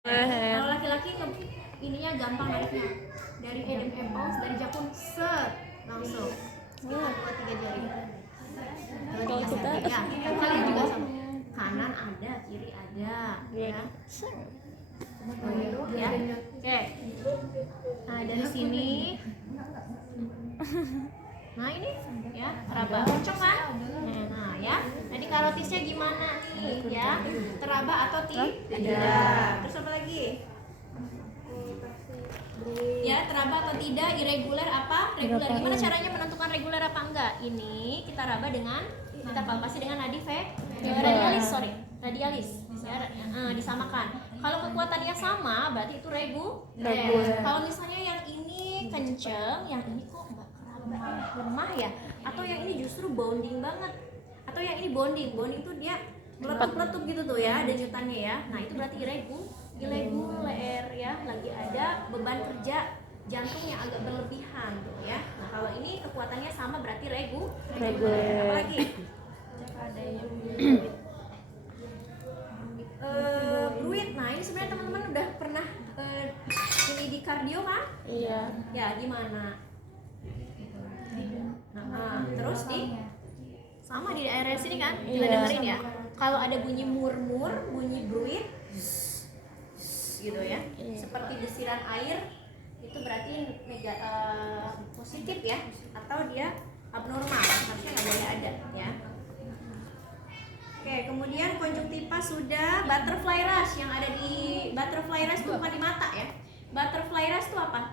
Kalau laki-laki ininya gampang nariknya. Dari Eden Apples, dari Jakun set langsung. Sekitar 2-3 jari. Kalau kita Ya, kalian juga sama. Kanan ada, kiri ada, ya. Ya. Oke. Nah, dari sini. Nah, ini ya, teraba cocok kan? Nah, ya. Jadi karotisnya gimana nih, ya? Teraba atau tidak? Terus apa lagi? Ya, teraba atau tidak, irregular apa? Regular. Gimana caranya menentukan regular apa enggak? Ini kita raba dengan kita palpasi dengan nadi radialis, ya, disamakan. Kalau kekuatannya sama, berarti itu reguler. Kalau misalnya yang ini kenceng, yang ini kok enggak lemah ya? Atau yang ini justru bonding banget? Atau yang ini bonding tuh dia meletup-letup gitu tuh ya, denyutannya ya. Nah, itu berarti irregular ya, lagi ada beban kerja jantung yang agak berlebihan tuh ya. Nah, kalau ini kekuatannya sama berarti reguler. Apalagi? Ada yang bruit. Nah, ini sebenarnya teman-teman udah pernah ini di kardio kan? Iya. Ya, gimana? Terus sama di daerah sini kan? Kita dengerin ya. Kalau ada bunyi murmur, bunyi bruit gitu ya. Seperti desiran air, itu berarti positif ya, atau dia abnormal, harusnya nggak boleh ada ya. Oke, kemudian konjungtiva sudah. Butterfly rush, yang ada di butterfly rush itu bukan di mata ya. Butterfly rush itu apa?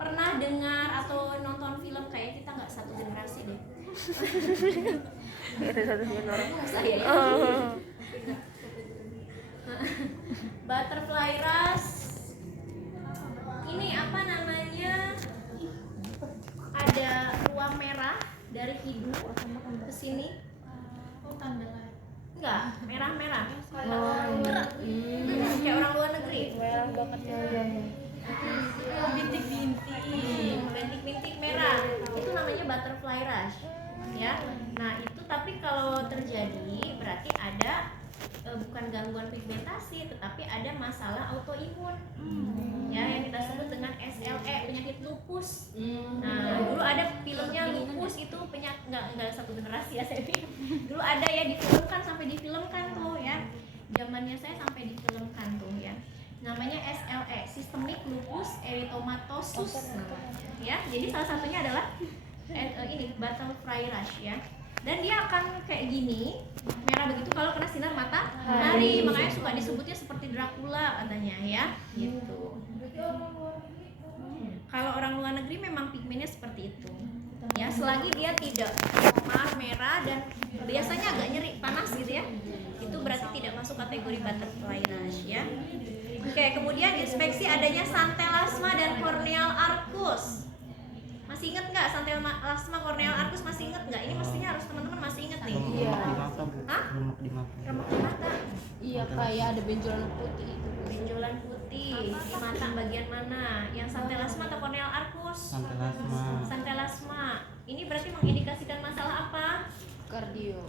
Pernah dengar atau nonton film? Kayak kita nggak satu generasi deh. Itu satu generasi. Saya ya. Butterfly rush ini apa namanya? Ada ruang merah dari hidung ke sini. Oh, tanda lain. Enggak, merah-merah. Kayak orang luar negeri. Merah banget ya. Bintik-bintik merah. Itu namanya butterfly rush. Ya. Nah, itu tapi kalau terjadi berarti ada bukan gangguan pigmentasi, tetapi ada masalah autoimun. Ya, yang kita sebut dengan SLE, penyakit lupus. Nah, dulu ada filmnya lupus, itu penyakit enggak satu generasi ya saya pikir. Dulu ada ya, difilmkan, sampai difilmkan tuh ya. Zamannya saya sampai difilmkan tuh ya. Namanya SLE, Systemic Lupus Erythematosus namanya. Ya, jadi salah satunya adalah ini butterfly rush ya. Dan dia akan kayak gini, merah begitu kalau kena sinar matahari. Makanya suka disebutnya seperti Dracula katanya ya, gitu. Kalau orang luar negeri memang pigmennya seperti itu. Ya, selagi dia tidak merah dan biasanya agak nyeri, panas gitu ya, itu berarti tidak masuk kategori butterfly rush ya. Oke, kemudian inspeksi adanya santelasma dan corneal arcus. Masih inget nggak santelasma, corneal arcus, masih inget nggak? Ini mestinya harus teman-teman masih inget nih. Iya. Hah? Remuk di mata. Remuk di mata. Iya, kayak ada benjolan putih itu. Benjolan putih di mata bagian mana? Yang santelasma atau corneal arcus? Santelasma. Santelasma. Ini berarti mengindikasikan masalah apa? Kardio.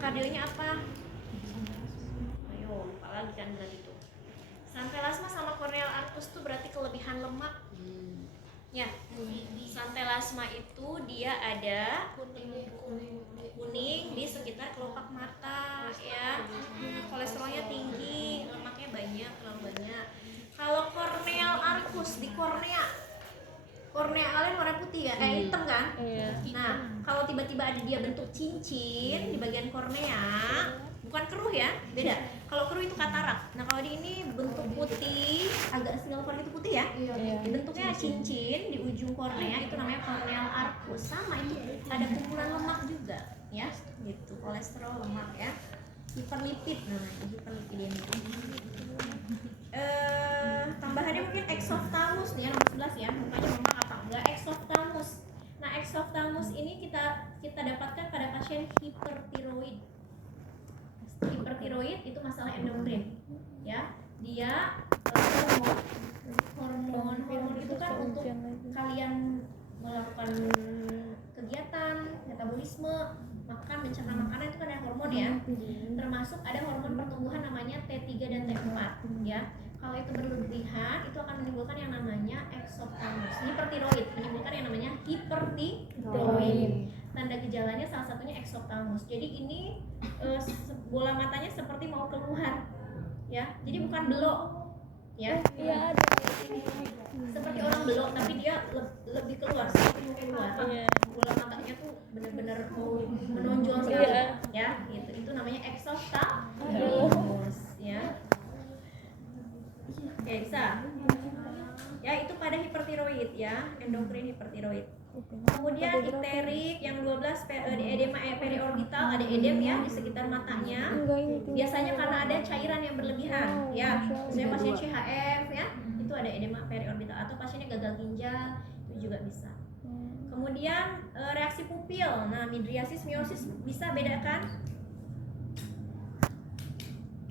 Kardionya apa? Ayo, lupa lagi kan berarti itu. Santelasma sama corneal arcus tuh berarti kelebihan lemak. Ya, santelasma itu dia ada kuning di sekitar kelopak mata ya. Kolesterolnya tinggi, lemaknya banyak, terlalu banyak. Kalau corneal arcus di kornea kalian warna putih ya, hitam kan? Iya. Nah, kalau tiba-tiba ada dia bentuk cincin di bagian kornea, bukan keruh ya, beda. Kalau keruh itu katarak. Nah, kalau di ini bentuk putih, agak silver itu putih ya. Iya. Bentuknya cincin di ujung kornea, itu namanya corneal arcus. Sama itu ada kumpulan lemak juga, ya. Gitu, kolesterol, lemak ya. Hiperlipid namanya, hiperlipidemia. Tambahannya mungkin exophthalmos nih ya, nomor 11 ya. Mukanya memang apa enggak exophthalmos. Nah, exophthalmos ini kita dapatkan pada pasien hipertiroid. Hipertiroid itu masalah endokrin ya. Dia hormon itu kan untuk kalian melakukan kegiatan metabolisme, makan, mencerna makanan, itu kan ada hormon ya. Termasuk ada hormon pertumbuhan namanya T3 dan T4 ya. Kalau itu berlebihan, itu akan menimbulkan yang namanya exophthalmos, hipertiroid, menimbulkan yang namanya hipertiroid. Tanda gejalanya salah satunya exophthalmos. Jadi ini bola matanya seperti mau keluar, ya. Jadi bukan belok, ya. Iya. Seperti orang belok, tapi dia lebih keluar, seperti mau keluar. Bola matanya tuh benar-benar mau menonjol sekali, ya. Itu namanya exophthalmos, ya. Oke, bisa. Ya, itu pada hipertiroid, ya, endokrin hipertiroid. Kemudian iterik yang 12 edema periorbital, ada edem ya di sekitar matanya. Biasanya karena ada cairan yang berlebihan, ya. Misalnya pasien CHF ya, itu ada edema periorbital, atau pasiennya gagal ginjal, itu juga bisa. Kemudian reaksi pupil. Nah, midriasis, miosis bisa bedakan?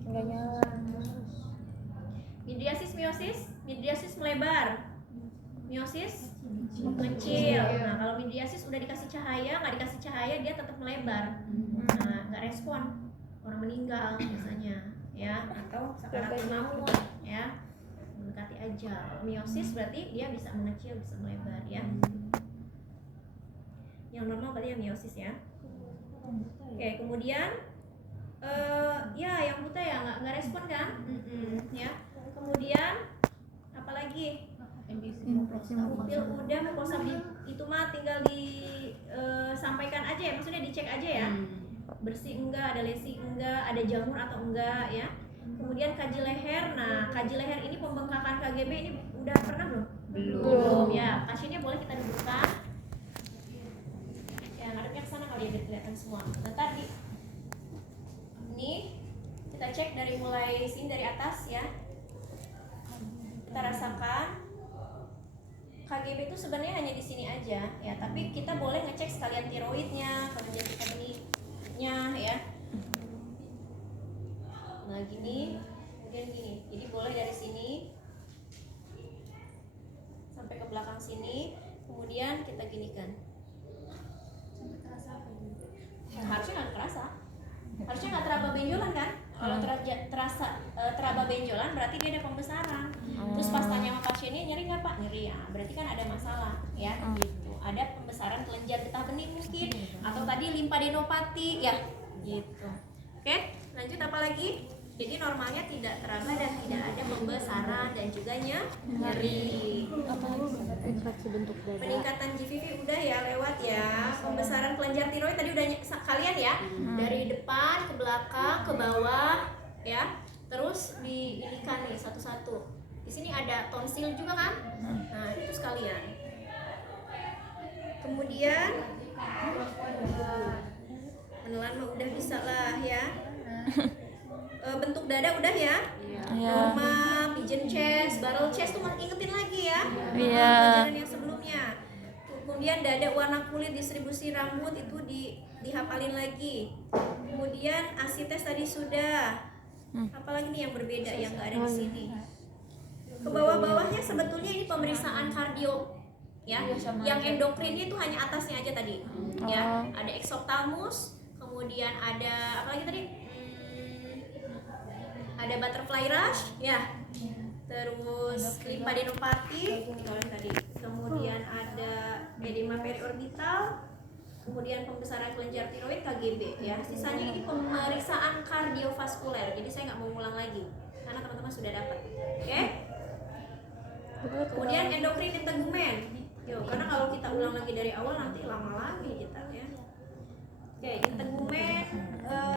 Enggak nyala. Midriasis melebar, miosis kecil. Nah, kalau midriasis udah dikasih cahaya, nggak dikasih cahaya dia tetap melebar. Nah, nggak respon, orang meninggal biasanya, ya, atau sakaratul maut, ya, mendekati ajal. Miosis berarti dia bisa mengecil, bisa melebar, ya. Yang normal berarti yang miosis, ya. Oke, kemudian ya yang buta ya nggak respon kan, ya. Kemudian apalagi pupil udah mukosa itu mah tinggal disampaikan aja ya, maksudnya dicek aja ya, bersih enggak, ada lesi enggak, ada jamur atau enggak, ya. Kemudian kaji leher. Nah, kaji leher ini pembengkakan KGB ini udah pernah belum? Ya, pasiennya boleh kita dudukkan, ya, ngadepnya ke sana kali ya biar kelihatan semua. Nah, tadi ini kita cek dari mulai sini, dari atas ya, kita rasakan KGB itu sebenarnya hanya di sini aja ya, tapi kita boleh ngecek sekalian tiroidnya, kelenjar kemihnya ya. Nah gini, kemudian gini, jadi boleh dari sini sampai ke belakang sini, kemudian kita ginikan. Harusnya nggak kerasa, harusnya nggak teraba benjolan kan? Kalau teraba benjolan berarti dia ada pembesaran. Terus pas tanya sama pasiennya, nyeri nggak pak? Nyeri, ya berarti kan ada masalah ya, gitu. Ada pembesaran kelenjar getah bening mungkin, atau tadi limfadenopati ya, gitu. Oke, lanjut apa lagi? Jadi normalnya tidak teraba dan tidak ada pembesaran dan juga nyeri. Infeksi bentuk dada. Peningkatan GVV udah ya, lewat ya. Pembesaran kelenjar tiroid tadi udah kalian ya, dari depan ke belakang ke bawah ya. Terus diinikan nih satu-satu. Di sini ada tonsil juga kan? Nah, itu sekalian. Kemudian menelan mah udah bisa lah ya. Bentuk dada udah ya, normal, pigeon chest, barrel chest tuh ingetin lagi ya, pelajaran yang sebelumnya. Kemudian dada, warna kulit, distribusi rambut itu dihafalin lagi. Kemudian asites tadi sudah. Apalagi nih yang berbeda yang nggak ada di sini. Ke bawah-bawahnya sebetulnya ini pemeriksaan kardio ya. Yang endokrinnya itu hanya atasnya aja tadi. Ya, ada exophthalmos, kemudian ada apa lagi tadi? Ada butterfly rush ya, terus limfadenopati tadi, kemudian ada edema periorbital, kemudian pembesaran kelenjar tiroid, KGB ya. Sisanya ini pemeriksaan kardiovaskuler, jadi saya nggak mau ulang lagi karena teman-teman sudah dapat. Oke? Kemudian endokrin integumen, karena kalau kita ulang lagi dari awal nanti lama lagi kita ya.